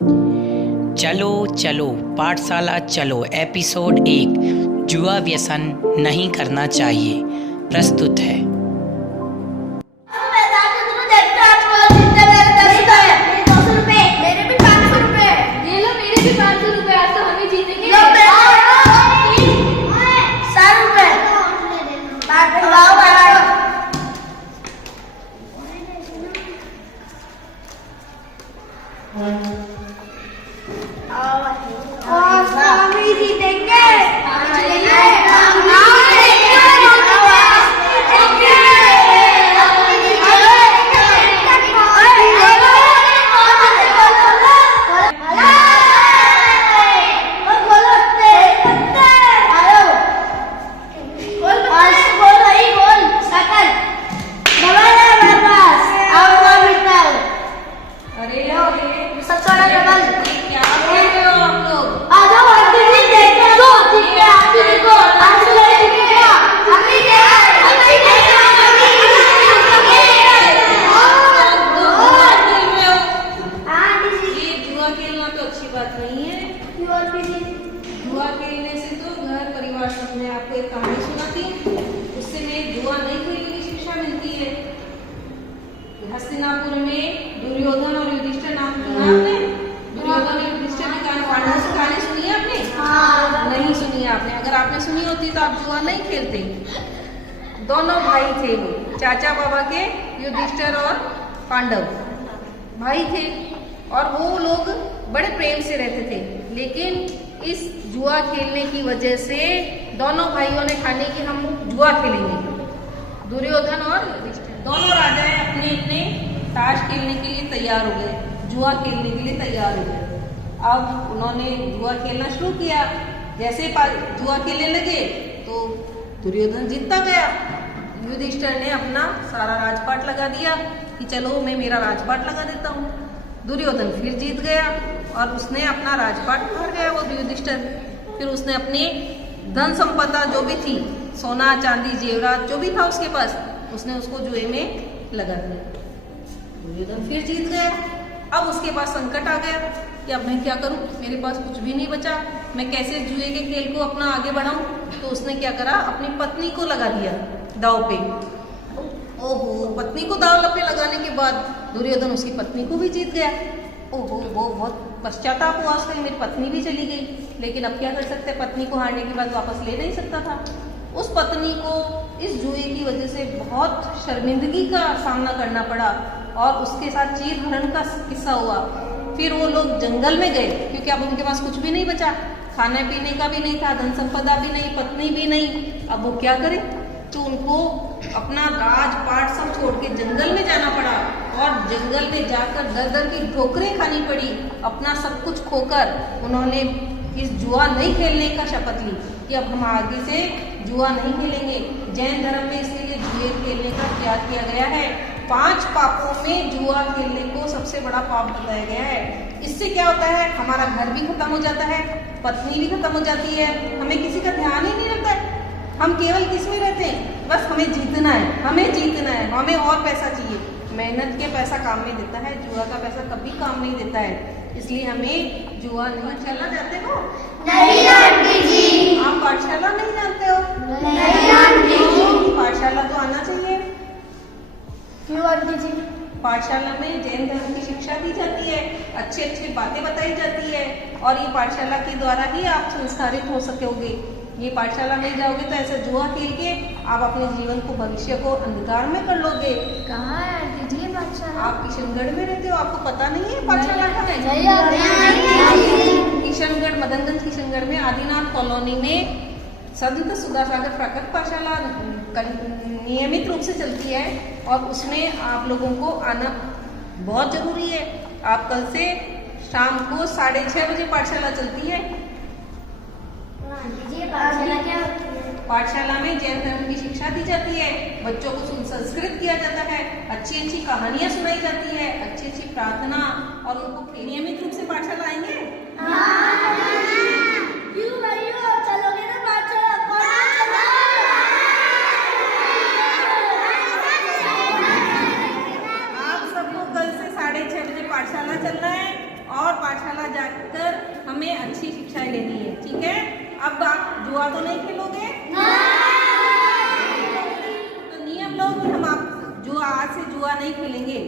चलो चलो पाठशाला चलो एपिसोड 1 जुआ व्यसन नहीं करना चाहिए प्रस्तुत है। जुआ खेलने से तो घर परिवार सब में आपको एक कहानी सुनाती हूँ, उससे में जुआ नहीं खेलने की शिक्षा मिलती है। हस्तिनापुर में दुर्योधन और युधिष्ठिर नाम सुना आपने? दुर्योधन और युधिष्ठिर की कहानी सुनी है आपने? नहीं सुनी है आपने। अगर आपने सुनी होती तो आप जुआ नहीं खेलते। दोनों भाई थे, वो चाचा बाबा के युधिष्ठिर और पांडव भाई थे और वो लोग बड़े प्रेम से रहते थे, लेकिन इस जुआ खेलने की वजह से दोनों भाइयों ने ठानी कि हम जुआ खेलेंगे। दुर्योधन और युधिष्ठिर दोनों राजाएं अपने अपने ताश खेलने के लिए तैयार हो गए, जुआ खेलने के लिए तैयार हो गए। अब उन्होंने जुआ खेलना शुरू किया। जैसे जुआ खेलने लगे तो दुर्योधन जीतता गया। युधिष्ठिर ने अपना सारा राजपाट लगा दिया कि चलो मैं मेरा राजपाट लगा देता हूँ। दुर्योधन फिर जीत गया और उसने अपना राजपाट हार गया वो युधिष्ठिर। फिर उसने अपनी धन संपदा जो भी थी, सोना चांदी जेवरात जो भी था उसके पास, उसने उसको जुए में लगा दिया। दुर्योधन फिर जीत गया। अब उसके पास संकट आ गया कि अब मैं क्या करूं, मेरे पास कुछ भी नहीं बचा, मैं कैसे जुए के खेल को अपना आगे बढ़ाऊं। तो उसने क्या करा, अपनी पत्नी को लगा दिया दांव पे। ओहो, पत्नी को दांव पे लगाने के बाद दुर्योधन उसकी पत्नी को भी जीत गया। ओहो, वो बहुत पश्चाताप हुआ उसका, मेरी पत्नी भी चली गई। लेकिन अब क्या कर सकते, पत्नी को हारने के बाद वापस ले नहीं सकता था। उस पत्नी को इस जुए की वजह से बहुत शर्मिंदगी का सामना करना पड़ा और उसके साथ चीरहरण का किस्सा हुआ। फिर वो लोग जंगल में गए क्योंकि अब उनके पास कुछ भी नहीं बचा, खाने पीने का भी नहीं था, धन संपदा भी नहीं, पत्नी भी नहीं। अब वो क्या करे, तो उनको अपना राजपाट सब छोड़ के जंगल में जाना पड़ा और जंगल में जाकर दर दर की ठोकरें खानी पड़ी। अपना सब कुछ खोकर उन्होंने इस जुआ नहीं खेलने का शपथ ली कि अब हम आगे से जुआ नहीं खेलेंगे। जैन धर्म में इसलिए जुए खेलने का त्याग किया गया है। 5 पापों में जुआ खेलने को सबसे बड़ा पाप बताया गया है। इससे क्या होता है, हमारा घर भी खत्म हो जाता है, पत्नी भी खत्म हो जाती है, हमें किसी का ध्यान ही नहीं रहता है। हम केवल किस में रहते हैं, बस हमें जीतना है, हमें जीतना है, हमें और पैसा चाहिए। मेहनत के पैसा काम नहीं देता है, जुआ का पैसा कभी काम नहीं देता है। इसलिए हमें जुआ नहीं। पाठशाला जाते हो? नहीं आंटी जी। आप पाठशाला नहीं जानते हो? नहीं आंटी जी। पाठशाला तो आना चाहिए। क्यों आंटी जी? पाठशाला में जैन धर्म की शिक्षा दी जाती है, अच्छी अच्छी बातें बताई जाती है और ये पाठशाला के द्वारा ही आप संस्कारित हो सकोगे। ये पाठशाला नहीं जाओगे तो ऐसे जुआ खेल के आप अपने जीवन को, भविष्य को अंधकार में कर लोगे। कहाँ है आंटी जी पाठशाला? आप किशनगढ़ में रहते हो, आपको पता नहीं है पाठशाला कहाँ है? किशनगढ़, मदनगंज किशनगढ़ में आदिनाथ कॉलोनी में संत सुधा सागर प्राकृत पाठशाला नियमित रूप से चलती है और उसमें आप लोगों को आना बहुत जरूरी है। आप कल से शाम को 6:30 बजे पाठशाला चलती है। पाठशाला क्या होती है? पाठशाला में जैन धर्म की शिक्षा दी जाती है, बच्चों को संस्कृत किया जाता है, अच्छी अच्छी कहानियां सुनाई जाती है, अच्छी अच्छी प्रार्थना और उनको नियमित रूप से पाठशाला आएंगे। क्यों भाइयों, चलोगे ना पाठशाला? आप सबको कल से 6:30 बजे पाठशाला चलना है और पाठशाला हमें अच्छी शिक्षाएं लेनी है, ठीक है। अब आप जुआ तो नहीं खेलोगे? तो नियम लो कि हम आप जुआ आज से जुआ नहीं खेलेंगे।